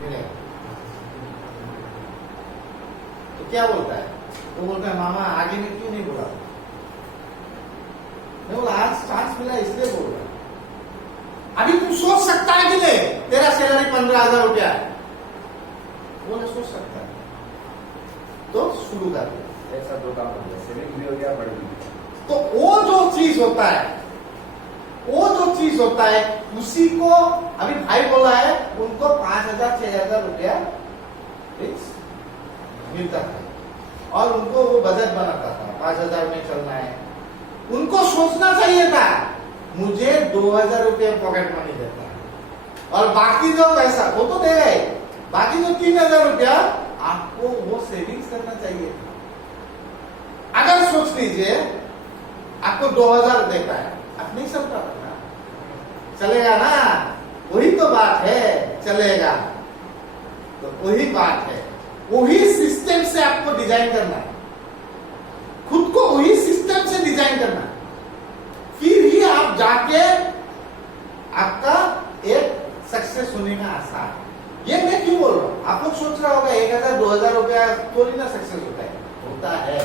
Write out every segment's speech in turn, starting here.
मिलेगा। तो क्या बोलता है, वो बोलता है मामा आगे में क्यों नहीं बोला? मैं बोला आज चांस मिला इसलिए बोल रहा। अभी तू सोच सकता है कि नहीं तेरा सैलरी 15,000 रुपया है, वो नहीं सोच सकता है, तो शुरू कर दे। ऐसा दो काम हो गया, सेविंग भी हो गया, बढ़ भी गया। तो वो जो चीज होता है, वो जो चीज होता है उसी को अभी भाई बोला है, उनको 5,000 6,000 रुपया फिक्स मिलता था और उनको वो बजट बनाता था 5,000 में चलना है। उनको सोचना चाहिए था मुझे 2,000 रुपये पॉकेट मनी देता है और बाकी जो पैसा वो तो देगा ही, बाकी जो 3,000 रुपया आपको वो सेविंग्स करना चाहिए था। अगर सोच लीजिए आपको 2,000 देता है, आप नहीं चलता ना, चलेगा ना? वही तो बात है, चलेगा। तो वही बात है, वही सिस्टम से आपको डिजाइन करना है, खुद को वही सिस्टम से डिजाइन करना है, फिर ही आप जाके आपका एक सक्सेस होने का आसार। ये मैं क्यों बोल रहा हूं? आप लोग सोच रहा होगा 1,000 2,000 रुपया तो नहीं ना सक्सेस होता है, होता है।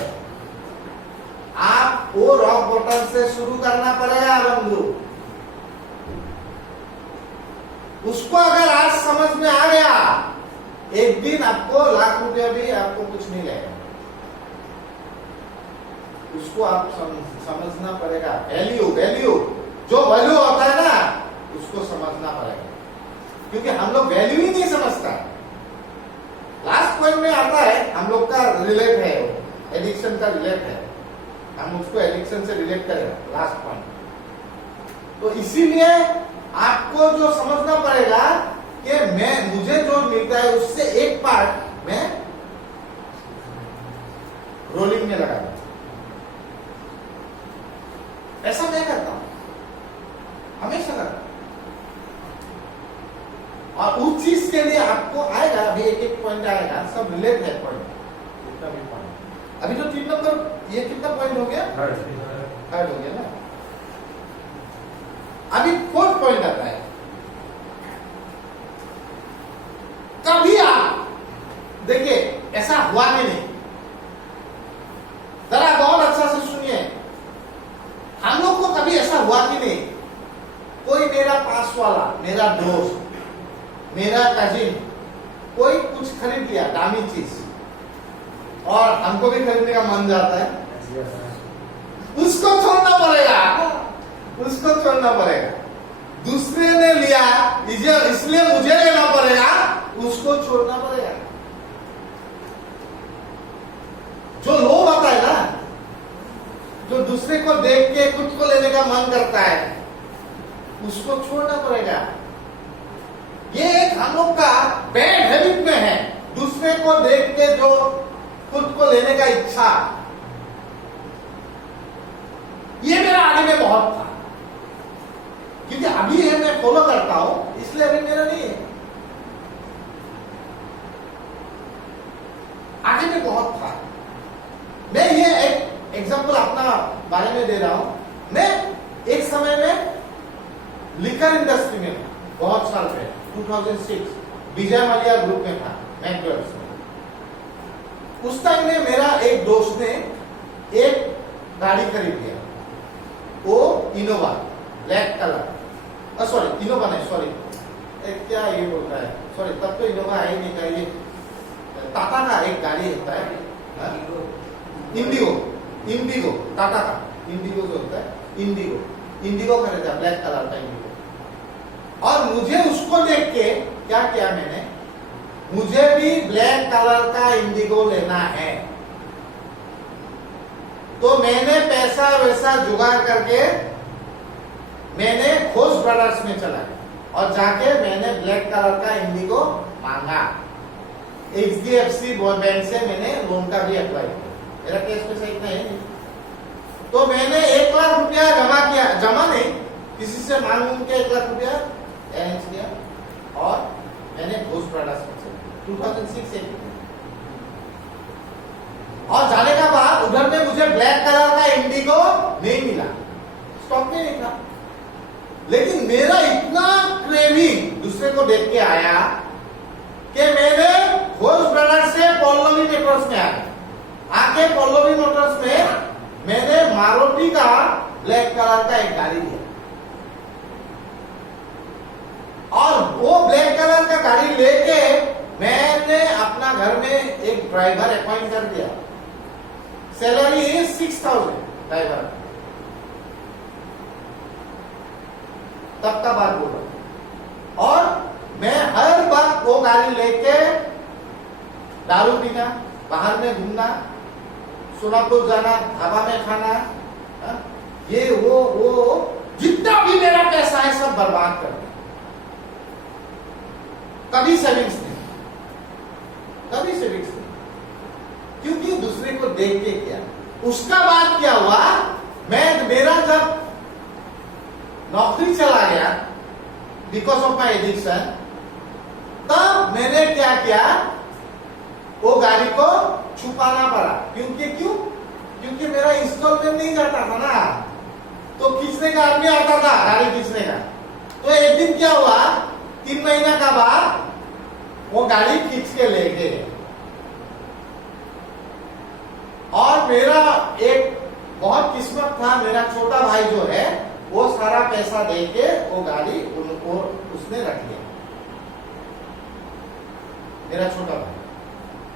आप वो रॉक बॉटम से शुरू करना पड़ेगा बंधु। उसको अगर आज समझ में आ गया, एक दिन आपको लाख रुपया भी आपको कुछ नहीं लगेगा। उसको आप समझना पड़ेगा, वैल्यू जो वैल्यू होता है ना, उसको समझना पड़ेगा, क्योंकि हम लोग वैल्यू ही नहीं समझता। लास्ट पॉइंट में आता है, हम लोग का रिलेट है, एडिक्शन का रिलेट है, हम उसको एडिक्शन से रिलेट करेंगे लास्ट पॉइंट। तो इसीलिए आपको जो समझना पड़ेगा कि मुझे जो मिलता है उससे एक पार्ट मैं रोलिंग में लगा दूं। ऐसा मैं करता हूं, हमेशा करता हूं। और उस चीज के लिए आपको आएगा, अभी एक पॉइंट आएगा, सब रिलेट है पॉइंट, जितना भी पॉइंट। अभी जो 3 नंबर, ये कितना पॉइंट हो गया? थर्ड हो गया ना। अभी 4th पॉइंट आता है, कभी आप देखिए ऐसा हुआ नहीं, जरा बहुत अच्छा से सुनिए। हम लोग को कभी ऐसा हुआ कि नहीं, कोई मेरा पास वाला, मेरा दोस्त, मेरा कजिन, कोई कुछ खरीद लिया दामी चीज और हमको भी खरीदने का मन जाता है, उसको छोड़ना पड़ेगा, उसको छोड़ना पड़ेगा। दूसरे ने लिया इसलिए मुझे लेना पड़ेगा, उसको छोड़ना पड़ेगा। जो लोभ आता है ना, जो दूसरे को देख के खुद को लेने का मन करता है, उसको छोड़ना पड़ेगा। ये एक हम लोग का बैड हैबिट में है, दूसरे को देख के जो खुद को लेने का इच्छा। ये मेरा आगे में बहुत था, क्योंकि अभी है मैं फॉलो करता हूं, इसलिए अभी मेरा नहीं है, आगे में बहुत था। मैं ये एक एग्जांपल अपना बारे में दे रहा हूं। मैं एक समय में लिकर इंडस्ट्री में था, बहुत साल पहले 2006 विजय माल्या ग्रुप में था, मैकडॉनल्ड्स में। उस टाइम में मेरा एक दोस्त ने एक गाड़ी खरीद लिया, वो Innova black colour, sorry Innova नहीं, सॉरी क्या ये बोलता है, सॉरी तब तो इनोवा है ही नहीं था, ये टाटा का एक गाड़ी होता है, इंडिगो, टाटा का इंडिगो जो होता है, इंडिगो खरीदा, ब्लैक कलर का इंडिगो। और मुझे उसको देख के क्या किया मैंने, मुझे भी ब्लैक कलर का इंडिगो लेना है। तो मैंने पैसा वैसा जुगाड़ करके मैंने घोष ब्रदर्स में चला गया और जाके मैंने ब्लैक कलर का इंडिगो मांगा। HDFC बैंक से मैंने लोन का भी अप्लाई किया, मेरा केस में सही नहीं है। तो मैंने 1 लाख रुपया जमा किया, जमा नहीं, किसी से मांग के 1 लाख रुपया अरेंज किया और मैंने घोष ब्रदर्स में 2006 से। और जाने का बाद उधर में मुझे ब्लैक कलर का इंडिगो नहीं मिला, स्टॉक में नहीं था। लेकिन मेरा इतना क्रेविंग दूसरे को देख के आया जाके पल्लवी मोटर्स में मैंने मारुति का ब्लैक कलर का एक गाड़ी लिया, और वो ब्लैक कलर का गाड़ी लेके मैंने अपना घर में एक ड्राइवर अपॉइंट कर दिया। Salary 6,000 driver. तब का बात बोल रहा हूं। और मैं हर बार वो गाड़ी लेके दारू पीना, बाहर में घूमना, सोनापुर जाना, ढाबा में खाना, ये वो जितना भी मेरा पैसा है सब बर्बाद कर दिया। कभी सेविंग्स नहीं, कभी सेविंग्स नहीं, क्योंकि दूसरे को देख के किया। उसका बाद क्या हुआ, मेरा जब नौकरी चला गया बिकॉज ऑफ माई एडिक्शन, तब मैंने क्या किया, वो गाड़ी को छुपाना पड़ा। क्योंकि मेरा इंस्टॉलमेंट नहीं जाता था ना, तो खींचने का आदमी आता था गाड़ी खींचने का। तो एक दिन क्या हुआ, 3 महीना का बाद वो गाड़ी खींच के ले गए, और मेरा एक बहुत किस्मत था, मेरा छोटा भाई जो है वो सारा पैसा दे के वो गाड़ी उनको उसने रख लिया। मेरा छोटा भाई,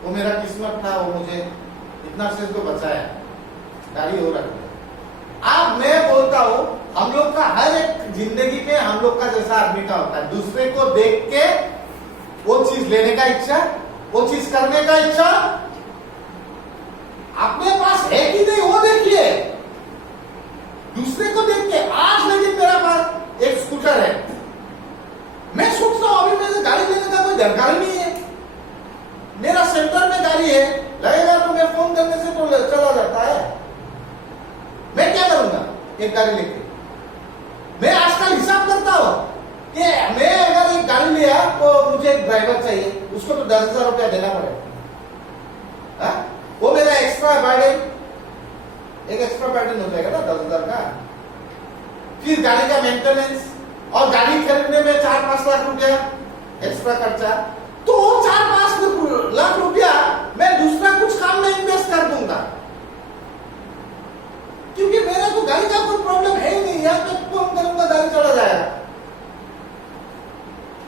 वो मेरा किस्मत था, वो मुझे इतना से तो बचाया, गाड़ी वो रख लिया। अब मैं बोलता हूं, हम लोग का हर एक जिंदगी में हम लोग का जैसा आदमी का होता है, दूसरे को देख के वो चीज लेने का इच्छा, वो चीज करने का इच्छा। अपने पास है कि नहीं वो देखिए, दूसरे को देख के। आज लेकिन मेरा पास एक स्कूटर है, मैं सोचता हूं अभी मुझे गाड़ी लेने का कोई दरकार ही नहीं है। मेरा सेंटर में गाड़ी है, लगेगा तो मैं फोन करने से तो चला जाता है। मैं क्या करूंगा एक गाड़ी लेके? मैं आजकल हिसाब करता हूं कि मैं अगर एक गाड़ी लिया तो मुझे एक ड्राइवर चाहिए, उसको तो 10,000 रुपया देना पड़ेगा। वो मेरा एक्स्ट्रा बर्डन, एक एक्स्ट्रा बर्डन हो जाएगा ना 10,000 का। फिर गाड़ी का मेंटेनेंस, और गाड़ी खरीदने में 4-5 लाख रुपया एक्स्ट्रा खर्चा। तो 4-5 लाख रुपया मैं दूसरा कुछ काम में इन्वेस्ट कर दूंगा, क्योंकि मेरा तो गाड़ी का कोई प्रॉब्लम है ही नहीं, यहाँ पे फोन करूंगा गाड़ी चला जाएगा।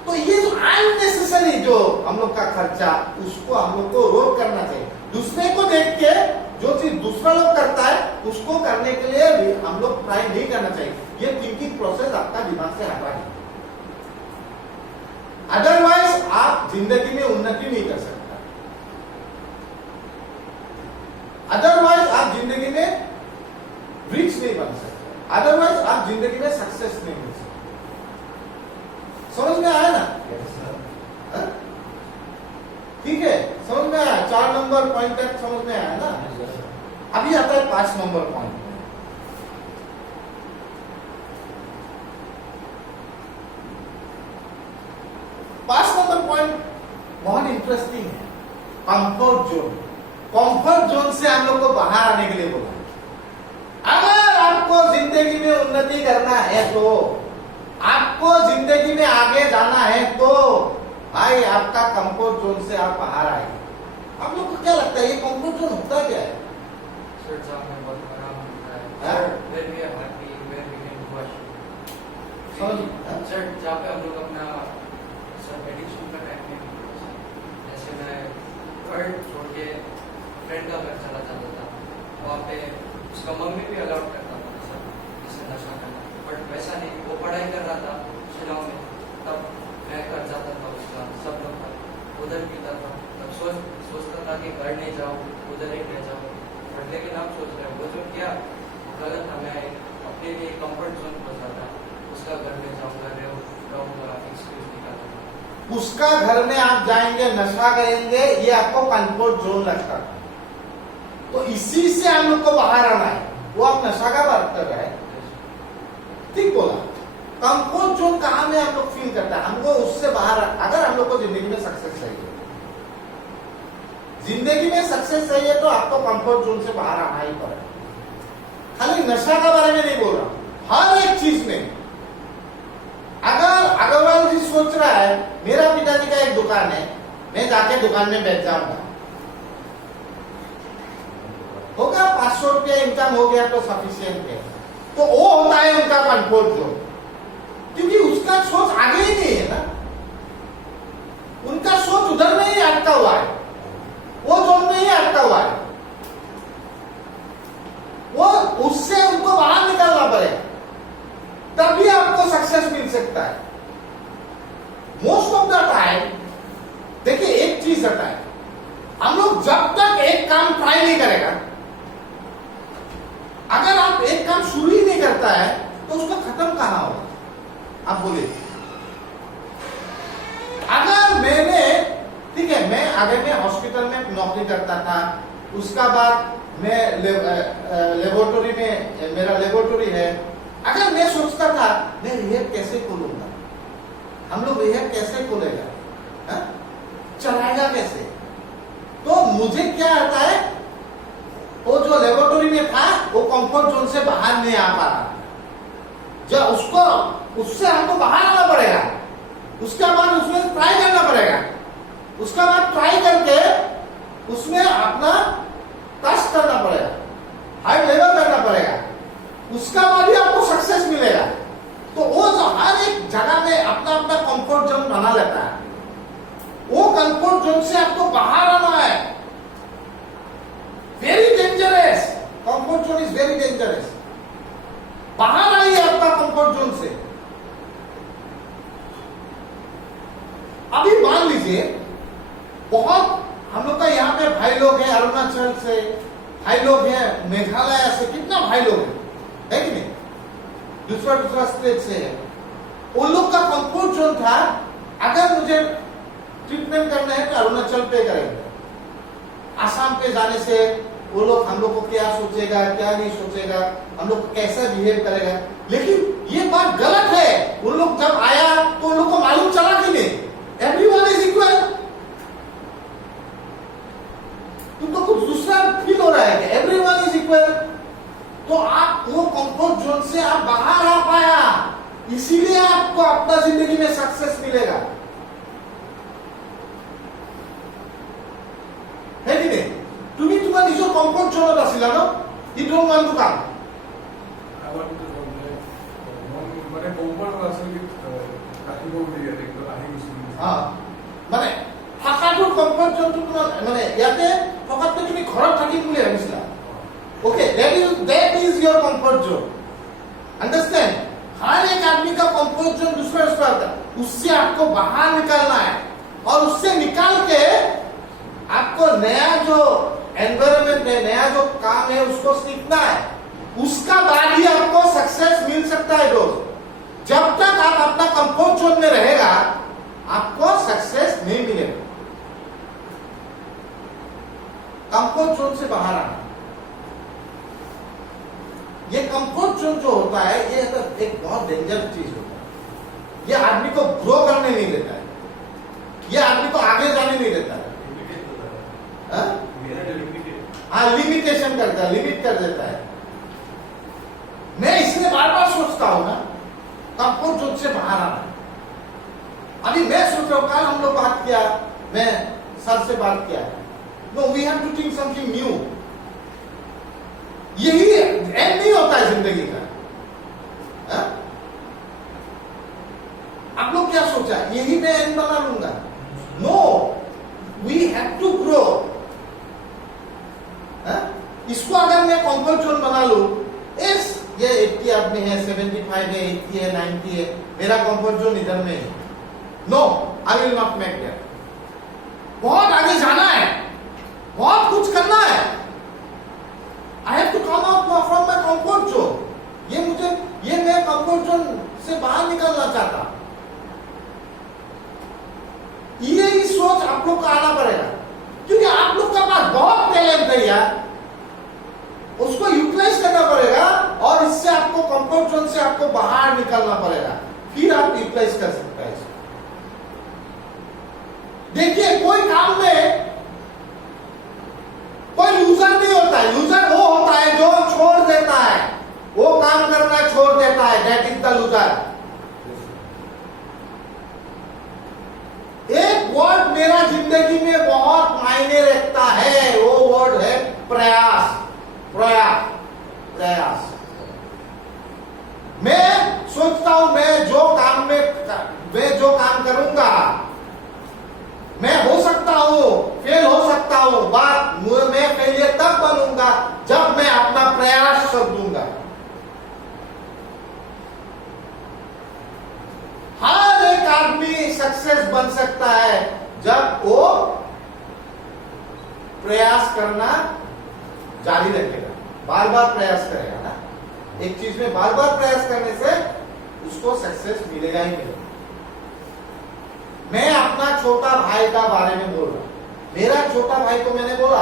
तो ये जो अननेसेसरी जो हम लोग का खर्चा, उसको हम लोग को रोक करना चाहिए। दूसरे को देख के जो चीज दूसरा लोग करता है उसको करने के लिए भी हम लोग ट्राई नहीं करना चाहिए। ये थिंकिंग प्रोसेस आपका दिमाग से हटा है, अदरवाइज आप जिंदगी में उन्नति नहीं कर सकता, अदरवाइज आप जिंदगी में रिच नहीं बन सकते, अदरवाइज आप जिंदगी में सक्सेस नहीं मिल सकते। समझ में आया ना? ठीक है, समझ में आया? 4 नंबर पॉइंट तक समझ में आया ना? अभी आता है 5 नंबर पॉइंट। 5 नंबर पॉइंट बहुत इंटरेस्टिंग है, कंफर्ट जोन। कंफर्ट जोन से हम लोग को बाहर आने के लिए बोला। अगर आपको जिंदगी में उन्नति करना है, तो आपको जिंदगी में आगे जाना है, तो भाई आपका कंफर्ट जोन से आप बाहर आए। आप लोग को क्या लगता है ये कंफर्ट जोन होता क्या है? सर जहाँ में बहुत आराम होता है, where we are happy, where we can wash। Sir जहाँ पे हम लोग अपना सर एडिक्शन का टाइम में, जैसे मैं घर छोड़ के फ्रेंड का घर चला जाता था, वहाँ पे उसका मम्मी भी अलाउड करता था सर जैसे नशा करना, बट वैसा नहीं। वो पढ़ाई कर रहा था शिलांग में, तब मैं कर जाता था उसका, सब लोग उधर पीता था, तब सोचता था कि घर नहीं जाऊँ, उधर ही रह जाऊँ। बट लेकिन आप सोच रहे हो वो जो क्या गलत था, मैं अपने लिए कंफर्ट जोन खोजा था, उसका घर में जाऊँगा, रहूँगा, एक्सक्यूज निकालूंगा। उसका घर में आप जाएंगे, नशा करेंगे, ये आपको कंफर्ट जोन लगता था। तो इसी से हम लोग को बाहर आना है। वो आप नशा का बात कर रहे हैं, ठीक बोला। कंफर्ट जोन कहाँ में हम लोग फील करता है, हमको उससे बाहर। अगर हम लोग को जिंदगी में सक्सेस चाहिए, जिंदगी में सक्सेस चाहिए, तो आपको कंफर्ट जोन से बाहर आना ही पड़ेगा। खाली नशा के बारे में नहीं बोल रहा, हर एक चीज में। अगर अग्रवाल जी सोच रहा है मेरा पिताजी का एक दुकान है, मैं जाके दुकान में बैठ जाऊंगा, होगा 500 रुपया इनकम हो गया तो सफिशियंट है, तो वो होता है उनका कंफर्ट जोन, क्योंकि उसका सोच आगे ही नहीं है ना, उनका सोच उधर में ही अटका हुआ है, वो जोन में ही अटका हुआ है, वो उससे उनको बाहर निकलना पड़ेगा, तभी आपको सक्सेस मिल सकता है। मोस्ट ऑफ द टाइम देखिए एक चीज रहता है, हम लोग जब तक एक काम ट्राई नहीं करेगा, अगर आप एक काम शुरू ही नहीं करता है तो उसका खत्म कहां होगा, आप बोलिए। अगर मैंने, ठीक है, मैं आगे में हॉस्पिटल में नौकरी करता था, उसका बाद मैं लेबोरेटरी में, मेरा लेबोरेटरी है, अगर मैं सोचता था मैं रिहैब कैसे खोलूंगा, हम लोग रिहैब कैसे खोलेगा, चलाएगा कैसे, तो मुझे क्या आता है, वो जो लेबोरेटरी में था वो कंफर्ट जोन से बाहर नहीं आ पा रहा, जब उसको, उससे हमको बाहर आना पड़ेगा, उसके बाद उसमें ट्राई करना पड़ेगा, उसका बाद ट्राई करके उसमें अपना टच करना पड़ेगा, हाई लेवल करना पड़ेगा, उसका बाद ही आपको सक्सेस मिलेगा। तो वो जो हर एक जगह में अपना अपना कंफर्ट जोन बना लेता है, वो कंफर्ट जोन से आपको बाहर आना है। Very dangerous, comfort zone is very dangerous. बाहर आइए आपका कंफर्ट जोन से। अभी मान लीजिए बहुत हम लोग का यहाँ पे भाई लोग हैं अरुणाचल से, भाई लोग हैं मेघालय से, कितना भाई लोग है कि नहीं, दूसरा दूसरा स्टेट से है, उन लोग का कंफर्ट जोन था अगर मुझे ट्रीटमेंट करना है तो अरुणाचल पे करेंगे, आसाम पे जाने से वो लोग हम लोग को क्या सोचेगा क्या नहीं सोचेगा, हम लोग कैसा बिहेव करेगा। लेकिन ये बात गलत है, उन लोग जब आया तो उन लोग को मालूम चला कि नहीं एवरीवन इज इक्वल। तुमको कुछ दूसरा फील हो रहा है कि एवरीवन इज इक्वल, तो आप वो कंफर्ट जोन से आप बाहर आ पाया, इसीलिए आपको अपना जिंदगी में सक्सेस मिलेगा, है कि नहीं। तुम्हें तुम्हारा निजो कंफर्ट जोन आसिला न, I don't want to come, I want to মানে কম্ফৰ্ট আছিল কি থাকিব বুলি দেখো আহি গৈছিল। মানে থাকাটো কমফৰ্ট জোনটো তোমাৰ মানে ইয়াতে থকাতকৈ তুমি ঘৰত থাকিম বুলি ভাবিছিলা, okay, that is your comfort zone, understand। हर एक आदमी का कंफर्ट जोन दूसरा दूसरा होता है, उससे आपको बाहर निकलना है और उससे निकाल के आपको नया जो एनवायरनमेंट है, नया जो काम है उसको सीखना है, उसका बाद ही आपको सक्सेस मिल सकता है दोस्त। जब तक आप अपना कंफर्ट जोन में रहेगा आपको सक्सेस नहीं मिलेगा। कंफर्ट जोन से बाहर आना, ये कंफर्ट जोन जो होता है ये एक बहुत डेंजर चीज होता है, ये आदमी को ग्रो करने नहीं देता है, ये आदमी को आगे जाने नहीं देता है, हाँ लिमिटेशन करता है, लिमिट कर देता है। मैं इसलिए बार बार सोचता हूं ना कंफर्ट जोन से बाहर आना। अभी मैं सोच रहा हूं, कल हम लोग बात किया, मैं सर से बात किया, no we have to think something new. यही एंड नहीं होता है जिंदगी का, आप लोग क्या सोचा यही मैं एंड बना लूंगा, no we have to grow. इसको अगर मैं कंफर्ट जोन बना लू, इस ये 80 आदमी है, 75 है, 80 है, 90 है, मेरा कंफर्ट जोन इधर में है, no I will not make that. बहुत आगे जाना है, बहुत कुछ करना है, I have to come out from my comfort zone. ये मैं कंफर्ट जोन से बाहर निकलना चाहता, ये ही सोच आप लोग का आना पड़ेगा, क्योंकि आप लोग का पास बहुत टैलेंट है यार, उसको यूटिलाइज करना पड़ेगा और इससे आपको कंफर्ट जोन से आपको बाहर निकलना पड़ेगा, फिर आप यूटिलाइज कर सकते हैं। देखिए कोई काम में कोई लूजर नहीं होता है, लूजर वो होता है जो छोड़ देता है, वो काम करना छोड़ देता है, दैट इज द लूजर। एक वर्ड मेरा जिंदगी में बहुत मायने रखता है, वो वर्ड है प्रयास। प्रयास करना जारी रखेगा, बार बार प्रयास करेगा ना। एक चीज में बार बार प्रयास करने से उसको सक्सेस मिलेगा ही मिलेगा। मैं अपना छोटा भाई का बारे में बोल रहा हूं। मेरा छोटा भाई को मैंने बोला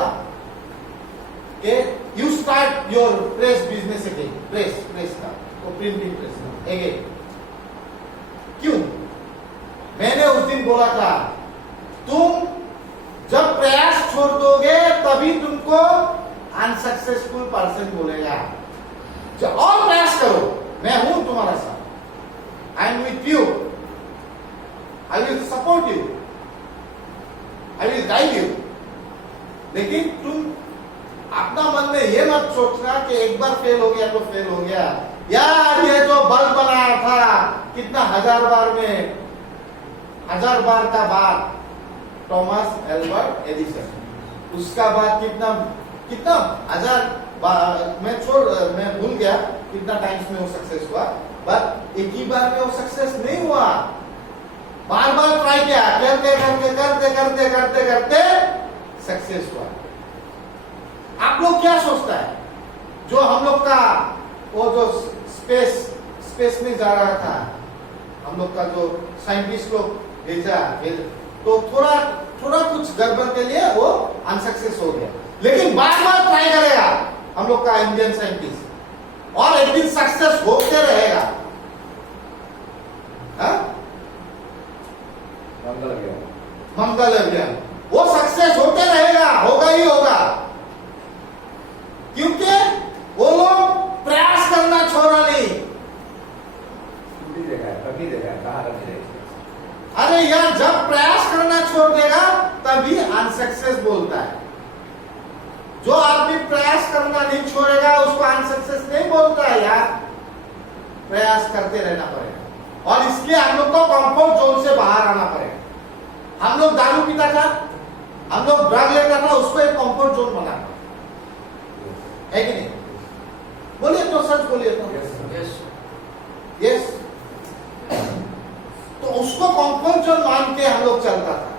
कि you start your press business again, press का, तो प्रिंटिंग प्रेस का अगेन। क्यों? मैंने उस दिन बोला था तुम जब प्रयास छोड़ दोगे तभी तुमको अनसक्सेसफुल पर्सन बोलेगा। और प्रयास करो, मैं हूं तुम्हारा साथ, I am with you, I will support you, I will guide you. लेकिन तुम अपना मन में ये मत सोचना कि एक बार फेल हो गया तो फेल हो गया। यार ये जो बल्ब बनाया था कितना 1000 बार में, 1000 बार का बाद थॉमस एल्बर्ट एडिसन, उसका बाद कितना 1000 मैं भूल गया कितना टाइम्स में वो सक्सेस हुआ, बट एक ही बार में वो सक्सेस नहीं हुआ, बार बार ट्राई किया, करते सक्सेस हुआ। आप लोग क्या सोचता है जो हम लोग का वो जो स्पेस में जा रहा था, हम लोग का जो साइंटिस्ट लोग भेजा तो थोड़ा कुछ गड़बड़ के लिए वो अनसक्सेस हो गया, लेकिन बार बार ट्राई करेगा हम लोग का इंडियन साइंटिस्ट और एक दिन सक्सेस होते रहेगा। मंगल अभियान वो सक्सेस होते रहेगा, होगा ही होगा, क्योंकि वो लोग प्रयास करना छोड़ा नहीं। अरे यार जब प्रयास करना छोड़ देगा तभी अनसक्सेस बोलता है। जो आदमी प्रयास करना नहीं छोड़ेगा उसको अनसक्सेस नहीं बोलता है यार, प्रयास करते रहना पड़ेगा। और इसलिए हम लोग को कंफर्ट जोन से बाहर आना पड़ेगा। हम लोग दारू पीता था, हम लोग ड्रग लेता था, उसको एक कंफर्ट जोन बनाना है कि नहीं? बोलिए तो, सच बोलिए तो। यस। तो उसको कंफर्ट जोन मान के हम लोग चलता था।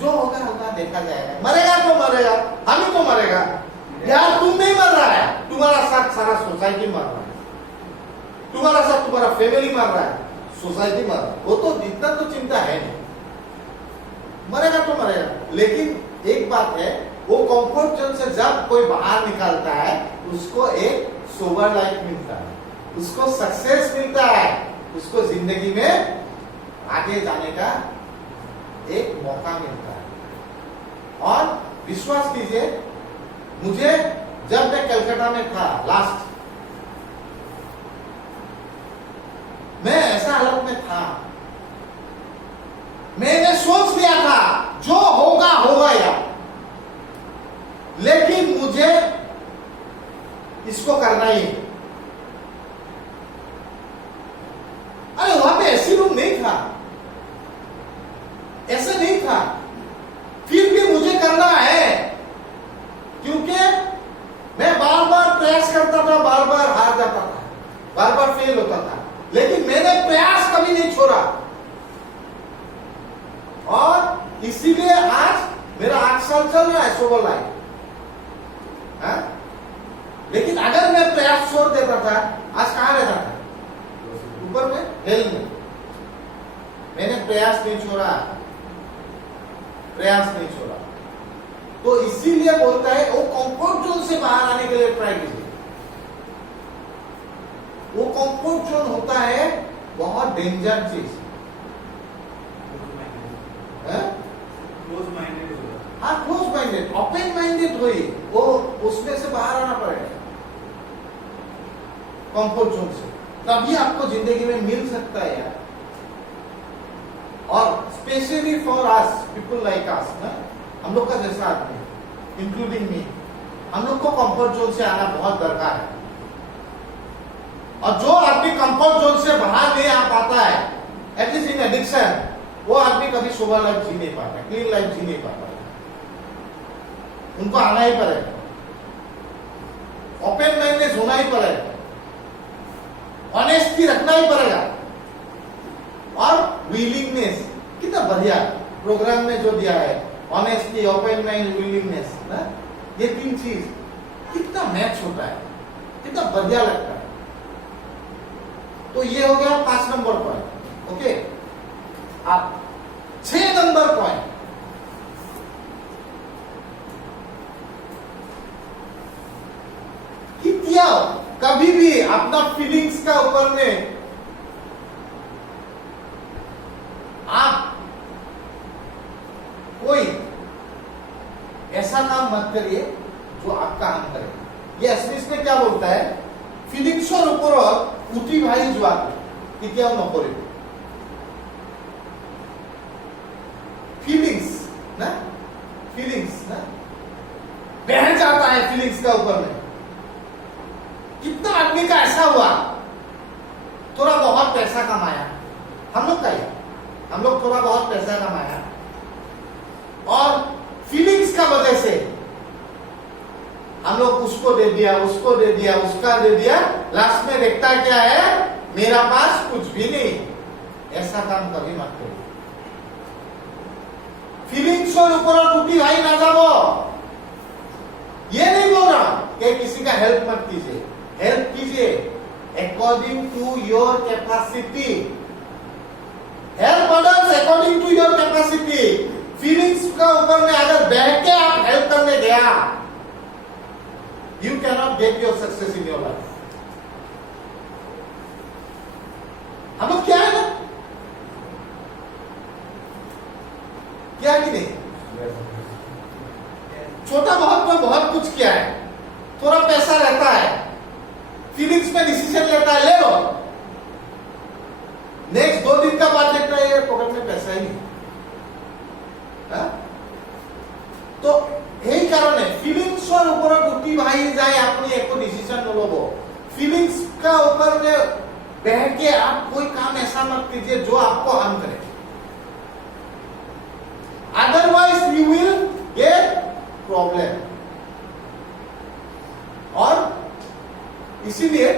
जो होगा होगा, देखा जाएगा, मरेगा तो मरेगा, हम ही तो मरेगा यार। तुम नहीं मर रहा है, तुम्हारा साथ सारा सोसाइटी मर रहा है, तुम्हारा साथ तुम्हारा फैमिली मर रहा है, सोसाइटी मर रहा है। वो तो इतना तो चिंता है नहीं, मरेगा तो मरेगा। लेकिन एक बात है, वो कंफर्ट जोन से जब कोई बाहर निकलता है उसको एक सोबर लाइफ मिलता है, उसको सक्सेस मिलता है, उसको जिंदगी में आगे जाने का एक मौका मिलता है। और विश्वास कीजिए, मुझे जब मैं कलकत्ता में था लास्ट, मैं ऐसा हालत में था, मैंने सोच लिया था जो होगा होगा यार, लेकिन मुझे इसको करना ही। अरे वहां पे ऐसी रूम नहीं था, ऐसा नहीं था, फिर भी मुझे करना है, क्योंकि मैं बार बार प्रयास करता था, बार बार हार जाता था, बार बार फेल होता था, लेकिन मैंने प्रयास कभी नहीं छोड़ा। और इसीलिए आज मेरा 8 साल चल रहा है सोबर लाइफ। लेकिन अगर मैं प्रयास छोड़ देता था, आज कहां रहता था? ऊपर में, हेल में। मैंने प्रयास नहीं छोड़ा, प्रयास नहीं छोड़ा। तो इसीलिए बोलता है वो कंफर्ट जोन से बाहर आने के लिए ट्राई कीजिए। वो कंफर्ट जोन होता है बहुत डेंजर चीज। हाँ, क्लोज माइंडेड, ओपन माइंडेड होइए, वो उसमें से बाहर आना पड़ेगा कंफर्ट जोन से, तभी आपको जिंदगी में मिल सकता है यार। और specially for us people like us, हम लोग का जैसा आदमी, इंक्लूडिंग मी, हम लोग को कंफर्ट जोन से आना बहुत दरकार है। और जो आदमी कंफर्ट जोन से बाहर नहीं आ पाता है, एटलीस्ट इन एडिक्शन, वो आदमी कभी सोबर लाइफ जी नहीं पाता, क्लीन लाइफ जी नहीं पाता। उनको आना ही पड़ेगा, ओपन माइंडेड होना ही पड़ेगा, ऑनेस्टी रखना ही पड़ेगा, और विलिंगनेस। कितना बढ़िया प्रोग्राम में जो दिया है, ऑनेस्टली, ओपन माइंड, विलिंगनेस ना, ये 3 चीज कितना मैच होता है, कितना बढ़िया लगता है। तो ये हो गया 5 नंबर पॉइंट। ओके, आप 6 नंबर पॉइंट, कितना कभी भी अपना फीलिंग्स का ऊपर में आप कोई ऐसा काम मत करिए जो आपका हम करे। ये एसएस में क्या बोलता है, फिलिंग्सर ऊपर उठी भाई जो आप कितना नकरे, फीलिंग्स ना, फीलिंग्स ना बह जाता है फीलिंग्स का ऊपर में। कितना आदमी का ऐसा हुआ, थोड़ा बहुत पैसा कमाया, हम लोग का ही, हम लोग थोड़ा बहुत पैसा कमाया और फीलिंग्स का वजह से हम लोग उसको दे दिया, उसको दे दिया, उसका दे दिया, लास्ट में देखता क्या है, मेरा पास कुछ भी नहीं। ऐसा काम कभी मत करो। फीलिंग्स और ऊपर टूटी भाई ना जाओ। ये नहीं बोल रहा कि किसी का हेल्प मत कीजिए, हेल्प कीजिए according to your capacity, help others according to your capacity. Feelings का ऊपर में अगर बह के आप हेल्प करने गया, you can not get your success in your life. हम लोग क्या है ना, क्या कि नहीं, छोटा बहुत में बहुत कुछ किया है, थोड़ा पैसा रहता है, फीलिंग्स में डिसीजन लेता है, ले लो, नेक्स्ट 2 दिन का बाद देखता है पॉकेट में पैसा ही नहीं। तो यही कारण है, फीलिंग्स और ऊपर टूटी भाई जाए अपनी एक डिसीजन लो लो। फीलिंग्स का ऊपर में बह के आप कोई काम ऐसा मत कीजिए जो आपको हार्म करे, otherwise you will get problem. और इसीलिए